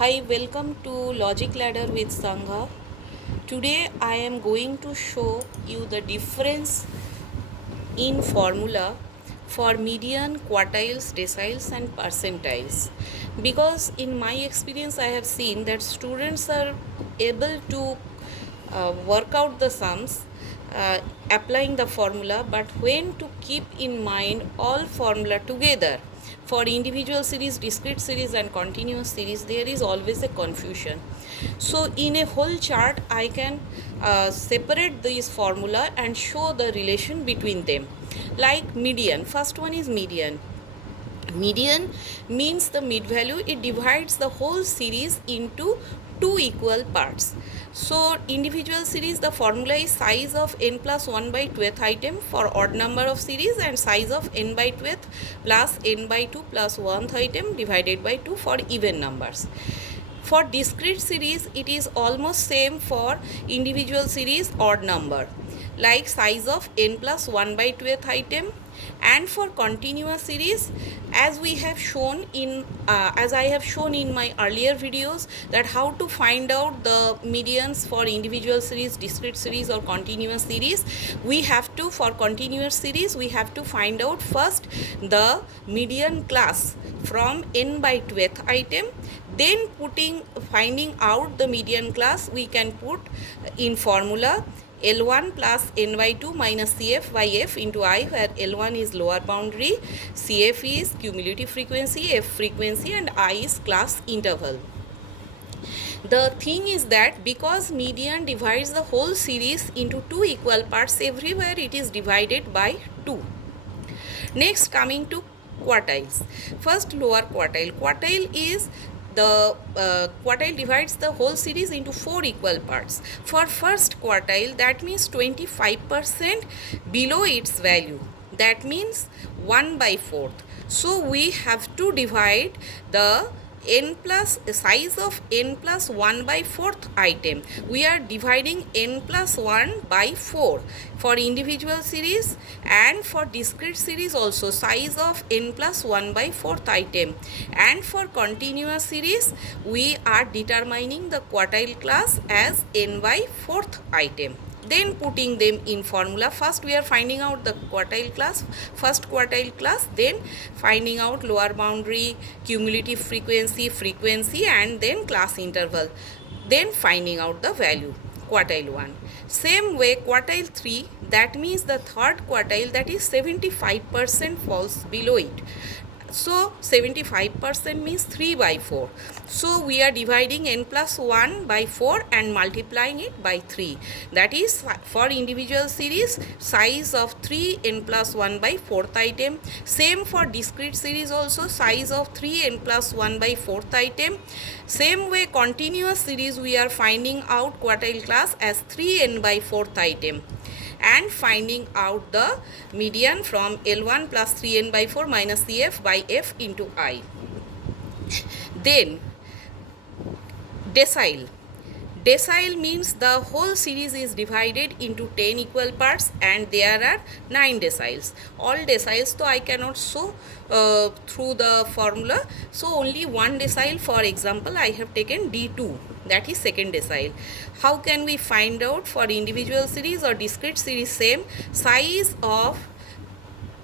Hi, welcome to Logic Ladder with Sangha. Today I am going to show you the difference in formula for median, quartiles, deciles and percentiles. Because in my experience I have seen that students are able to work out the sums applying the formula, but when to keep in mind all formula together for individual series, discrete series and continuous series, there is always a confusion. So in a whole chart I can separate this formula and show the relation between them. Like median, first one is median. Median means the mid value. It divides the whole series into two equal parts. So individual series, the formula is size of n plus 1 by 2th item for odd number of series and size of n by 2th plus n by 2 plus 1th item divided by 2 for even numbers. For discrete series, it is almost same for individual series odd number, like size of n plus 1 by 2th item. And for continuous series, as we have shown in as I have shown in my earlier videos, that how to find out the medians for individual series, discrete series or continuous series, we have to, for continuous series, we have to find out first the median class from n by 2th item. Then finding out the median class, we can put in formula L1 plus n by 2 minus Cf by f into I, where L1 is lower boundary, Cf is cumulative frequency, f frequency and I is class interval. The thing is that because median divides the whole series into two equal parts, everywhere it is divided by 2. Next, coming to quartiles. First, lower quartile. Quartile is the quartile divides the whole series into 4 equal parts. For first quartile, that means 25% below its value. That means 1 by 4th. So we have to divide the n plus size of n plus 1 by 4th item. We are dividing n plus 1 by 4 for individual series, and for discrete series also size of n plus 1 by 4th item. And for continuous series, we are determining the quartile class as n by 4th item. Then putting them in formula. First we are finding out the quartile class, first quartile class, then finding out lower boundary, cumulative frequency and then class interval, then finding out the value, quartile 1. Same way quartile 3, that means the third quartile, that is 75% falls below it. So 75% means 3 by 4. So we are dividing n plus 1 by 4 and multiplying it by 3. That is for individual series, size of 3 n plus 1 by 4th item. Same for discrete series also, size of 3 n plus 1 by 4th item. Same way continuous series, we are finding out quartile class as 3 n by 4th item and finding out the median from L1 plus 3n by 4 minus Cf by f into I. Then decile. Decile means the whole series is divided into 10 equal parts and there are 9 deciles. All deciles, so I cannot show through the formula. So only one decile, for example, I have taken D2, that is second decile. How can we find out for individual series or discrete series? Same, size of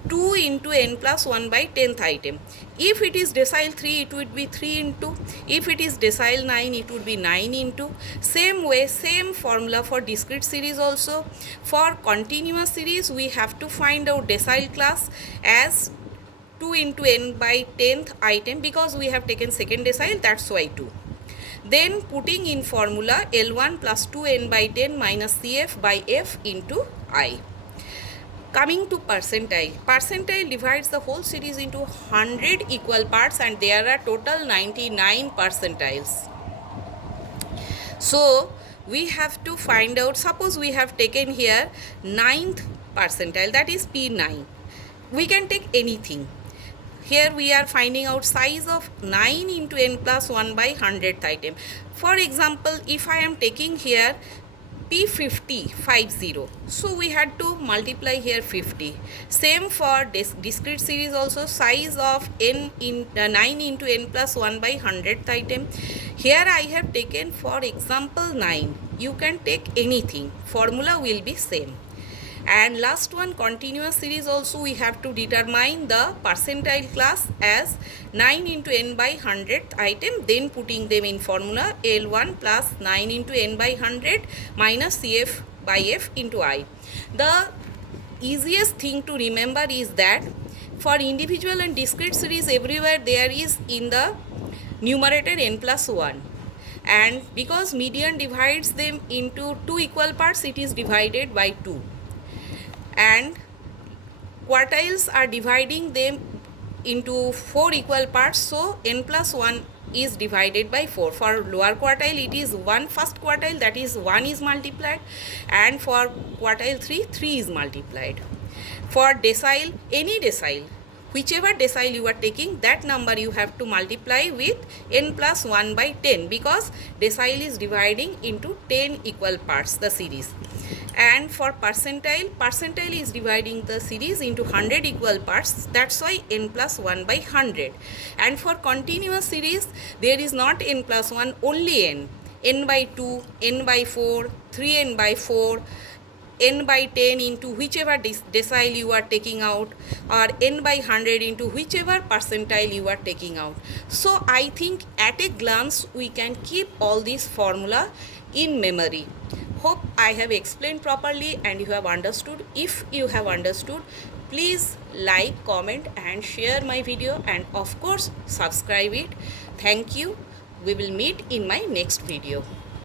2 into n plus 1 by 10th item. If it is decile 3, it would be 3 into. If it is decile 9, it would be 9 into. Same way, same formula for discrete series also. For continuous series, we have to find out decile class as 2 into n by 10th item, because we have taken second decile, that's why 2. Then putting in formula L1 plus 2n by 10 minus Cf by f into I. Coming to percentile. Percentile divides the whole series into 100 equal parts and there are total 99 percentiles. So we have to find out, suppose we have taken here 9th percentile, that is P9. We can take anything. Here we are finding out size of 9 into n plus 1 by 100th item. For example, if I am taking here P50 50, so we had to multiply here 50. Same for discrete series also, size of n in 9 into n plus 1 by 100th item. Here I have taken for example 9. You can take anything, formula will be same. And last one, continuous series also, we have to determine the percentile class as 9 into n by 100th item, then putting them in formula L1 plus 9 into n by 100 minus Cf by f into I. The easiest thing to remember is that for individual and discrete series, everywhere there is in the numerator n plus 1, and because median divides them into two equal parts, it is divided by 2, and quartiles are dividing them into 4 equal parts, so n plus 1 is divided by 4. For lower quartile it is 1 first quartile, that is 1 is multiplied, and for quartile 3 is multiplied. For decile, any decile, whichever decile you are taking, that number you have to multiply with n plus 1 by 10, because decile is dividing into 10 equal parts the series. And for percentile, percentile is dividing the series into 100 equal parts, that's why n plus 1 by 100. And for continuous series, there is not n plus 1, only n by 2, n by 4, 3n by 4, n by 10 into whichever decile you are taking out, or n by 100 into whichever percentile you are taking out. So I think at a glance we can keep all these formula in memory. Hope I have explained properly and you have understood. If you have understood, please like, comment and share my video, and of course subscribe it. Thank you. We will meet in my next video.